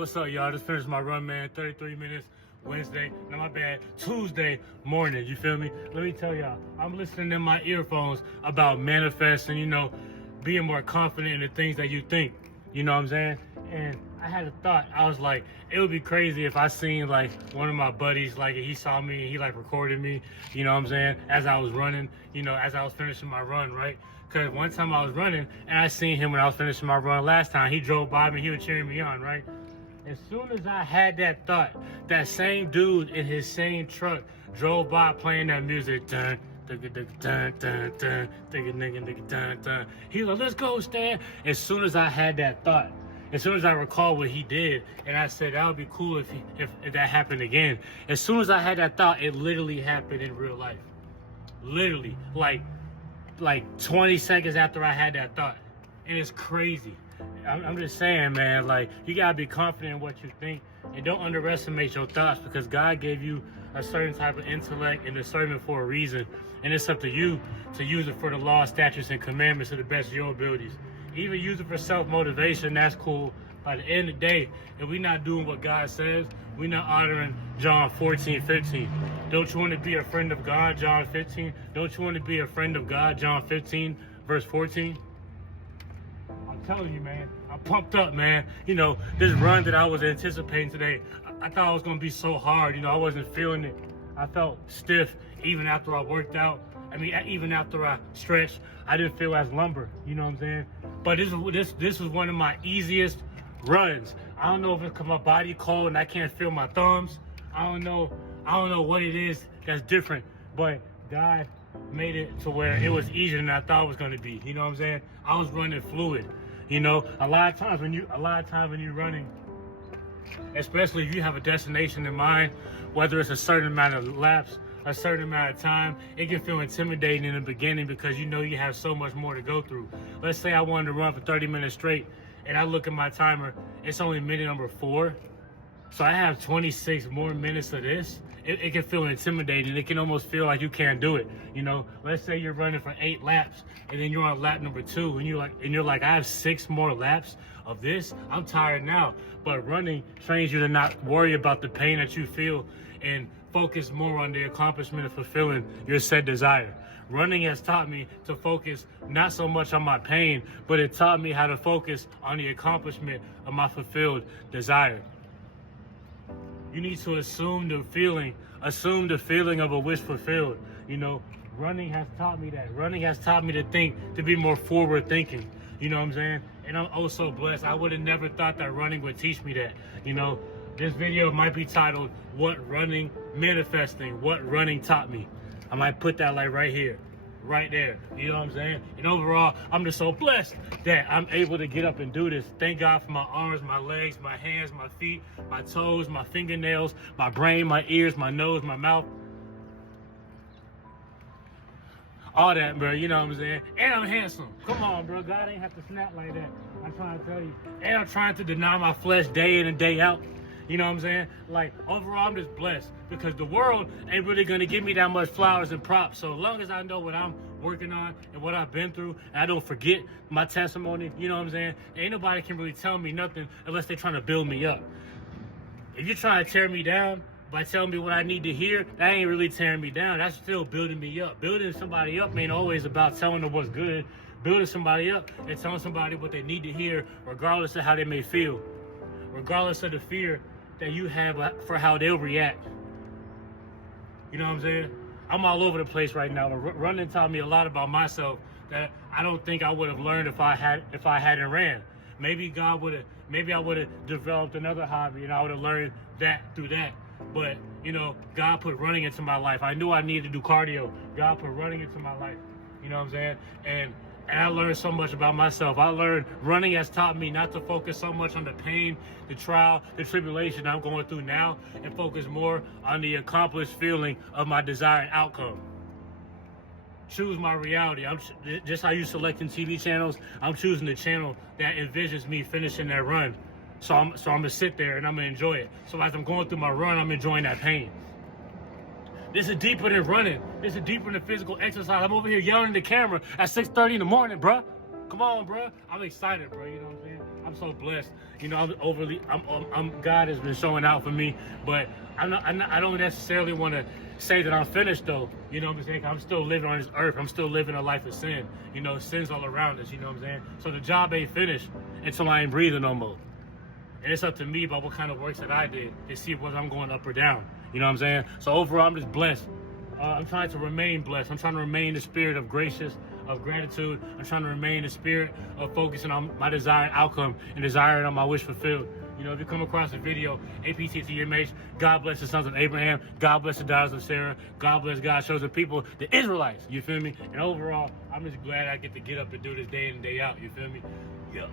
what's up, y'all? Just finished my run, man. 33 minutes, Wednesday. No, my bad. Tuesday morning, you feel me? Let me tell y'all, I'm listening in my earphones about manifesting, being more confident in the things that you think. You know what I'm saying? And I had a thought. I was like, it would be crazy if I seen like one of my buddies, like he saw me and he like recorded me, you know what I'm saying, as I was running, as I was finishing my run, right? Because one time I was running and I seen him when I was finishing my run last time. He drove by me, he was cheering me on, right? As soon as I had that thought, that same dude in his same truck drove by playing that music. Dun, dun, dun, dun, dun, dun, dun, dun, dun. He was like, let's go, Stan. As soon as I had that thought, as soon as I recall what he did, and I said that would be cool if that happened again. As soon as I had that thought, it literally happened in real life. Literally, like 20 seconds after I had that thought. And it's crazy. I'm just saying, man, like, you gotta be confident in what you think and don't underestimate your thoughts, because God gave you a certain type of intellect and discernment for a reason, and it's up to you to use it for the law, statutes, and commandments to the best of your abilities. Even use it for self-motivation, that's cool. By the end of the day, if we're not doing what God says, we're not honoring John 14:15. Don't you want to be a friend of God, John 15? Don't you want to be a friend of God, John 15, verse 14? I'm telling you, man, I'm pumped up, man. This run that I was anticipating today, I thought it was going to be so hard. I wasn't feeling it. I felt stiff even after I worked out. I mean, even after I stretched, I didn't feel as lumber, you know what I'm saying? But this was one of my easiest runs. I don't know if it's because my body cold and I can't feel my thumbs. I don't know what it is that's different, but God made it to where it was easier than I thought it was going to be. You know what I'm saying? I was running fluid. A lot of times when you're running, especially if you have a destination in mind, whether it's a certain amount of laps, a certain amount of time, it can feel intimidating in the beginning because you have so much more to go through. Let's say I wanted to run for 30 minutes straight and I look at my timer, it's only minute number 4. So I have 26 more minutes of this. It can feel intimidating. It can almost feel like you can't do it. Let's say you're running for 8 laps and then you're on lap number 2 and you're like, I have 6 more laps of this. I'm tired now. But running trains you to not worry about the pain that you feel and focus more on the accomplishment of fulfilling your said desire. Running has taught me to focus not so much on my pain, but it taught me how to focus on the accomplishment of my fulfilled desire. You need to assume the feeling of a wish fulfilled. Running has taught me that. Running has taught me to be more forward thinking. You know what I'm saying? And I'm also blessed. I would have never thought that running would teach me that. This video might be titled, What Running Manifesting, What Running Taught Me. I might put that like right here, right there. You know what I'm saying? And overall, I'm just so blessed that I'm able to get up and do this. Thank God for my arms, my legs, my hands, my feet, my toes, my fingernails, my brain, my ears, my nose, my mouth. All that, bro, you know what I'm saying? And I'm handsome. Come on, bro. God ain't have to snap like that. I'm trying to tell you. And I'm trying to deny my flesh day in and day out. You know what I'm saying? Like, overall, I'm just blessed because the world ain't really going to give me that much flowers and props. So as long as I know what I'm working on and what I've been through, and I don't forget my testimony, you know what I'm saying? Ain't nobody can really tell me nothing unless they're trying to build me up. If you're trying to tear me down by telling me what I need to hear, that ain't really tearing me down. That's still building me up. Building somebody up ain't always about telling them what's good. Building somebody up and telling somebody what they need to hear, regardless of how they may feel, regardless of the fear that you have for how they'll react. You know what I'm saying? I'm all over the place right now. Running taught me a lot about myself that I don't think I would have learned if I hadn't ran. Maybe I would have developed another hobby and I would have learned that through that. But God put running into my life. I knew I needed to do cardio. God put running into my life. You know what I'm saying? And I learned so much about myself. I learned running has taught me not to focus so much on the pain, the trial, the tribulation I'm going through now, and focus more on the accomplished feeling of my desired outcome. Choose my reality. Just how you selecting TV channels, I'm choosing the channel that envisions me finishing that run. So I'm gonna sit there and I'm gonna enjoy it. So as I'm going through my run, I'm enjoying that pain. This is deeper than running. This is deeper than physical exercise. I'm over here yelling at the camera at 6:30 in the morning, bruh. Come on, bruh. I'm excited, bro. You know what I'm saying? I'm so blessed. You know, God has been showing out for me, but I don't necessarily want to say that I'm finished though. You know what I'm saying? I'm still living on this earth. I'm still living a life of sin. You know, sin's all around us. You know what I'm saying? So the job ain't finished until I ain't breathing no more. And it's up to me about what kind of works that I did to see whether I'm going up or down. You know what I'm saying? So overall, I'm just blessed. I'm trying to remain blessed. I'm trying to remain the spirit of gracious, of gratitude. I'm trying to remain the spirit of focusing on my desired outcome and desiring on my wish fulfilled. You know, if you come across a video, APTTMH, God bless the sons of Abraham, God bless the daughters of Sarah, God bless God's chosen people, the Israelites, you feel me? And overall, I'm just glad I get to get up and do this day in and day out, you feel me? Yeah.